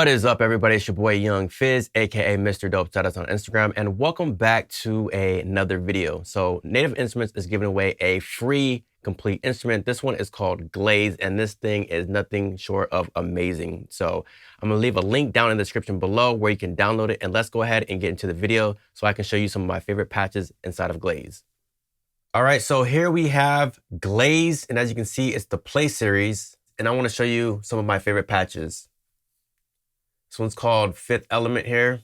What is up, everybody? It's your boy Young Fizz, aka mr.dopestatus on Instagram, and welcome back to another video. So Native Instruments is giving away a free complete instrument. This one is called Glaze, and this thing is nothing short of amazing. So I'm gonna leave a link down in the description below where you can download it, and let's go ahead and get into the video so I can show you some of my favorite patches inside of Glaze. All right, so here we have Glaze, and as you can see, it's the Play series, and I want to show you some of my favorite patches. This one's called Fifth Element here.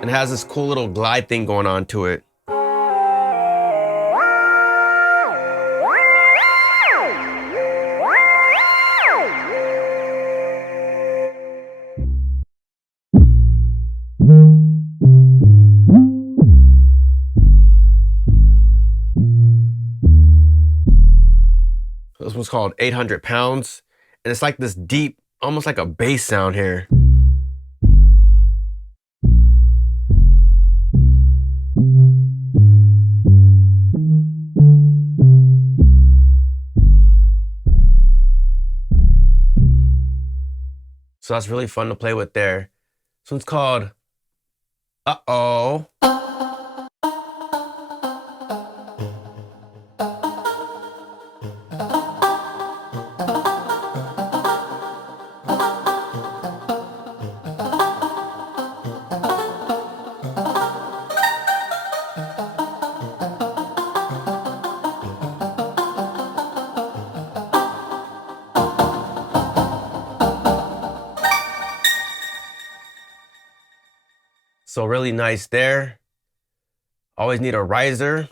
And it has this cool little glide thing going on to it. This one's called 800 Pounds. And it's like this deep, almost like a bass sound here. So that's really fun to play with there. This one's called Uh-Oh. So really nice there. Always need a riser.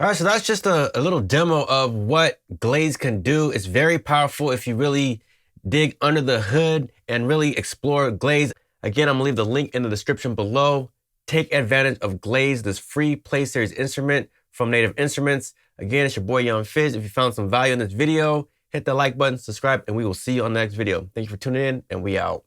All right, so that's just a little demo of what Glaze can do. It's very powerful if you really dig under the hood and really explore Glaze. Again, I'm gonna leave the link in the description below. Take advantage of Glaze, this free Play Series instrument from Native Instruments. Again, it's your boy Young Fizz. If you found some value in this video, hit the like button, subscribe, and we will see you on the next video. Thank you for tuning in, and we out.